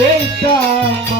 deitar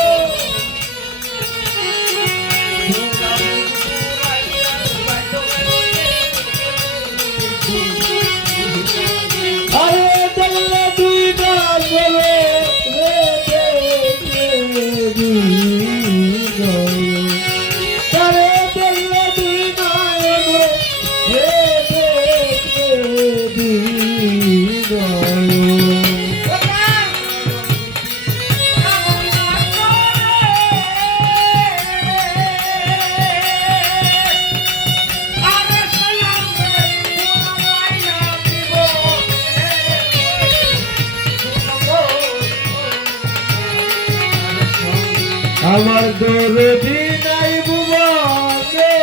আমার দরদি নাই বুবাতে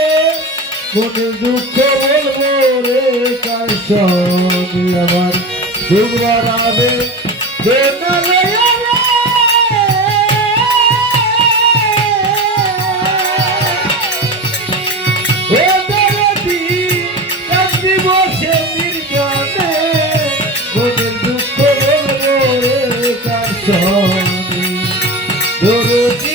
কোন দুঃখ বলব রে কার সঙ্গে আমার দুবার আবে দুঃখ oh, রে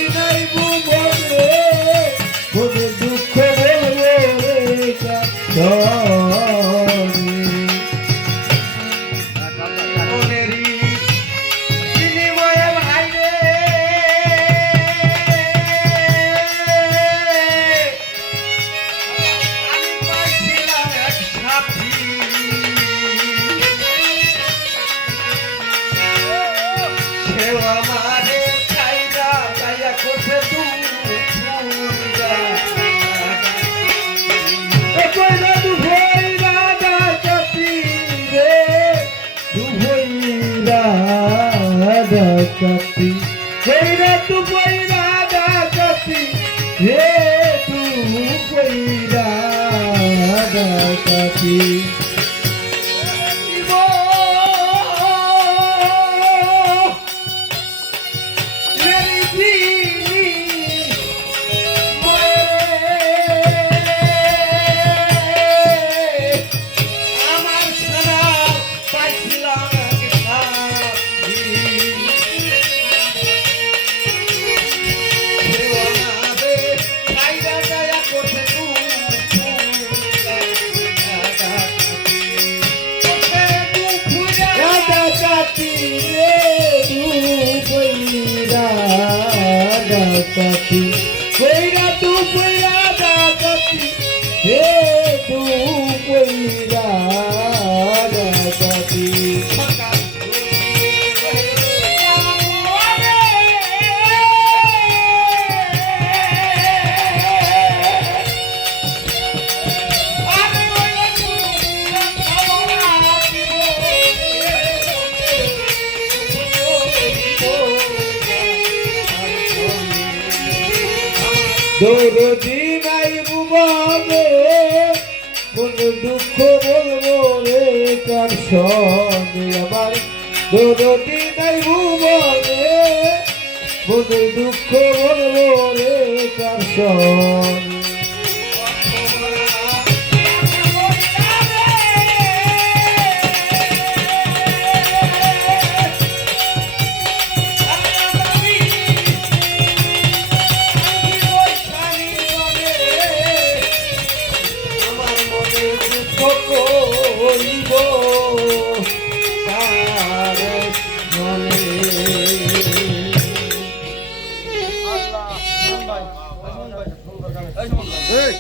ডাকাতি কইরা তু কইরা ডাকাতি হে তু ডাকাতি আমার ডাকাতি কইরা তু কইরা ডাকাতি হে দৌড়ি নাই বুবাবে কোন দুঃখ বলব রে কার সঙ্গে আমার। কার সঙ্গে কইব তার মনে। এই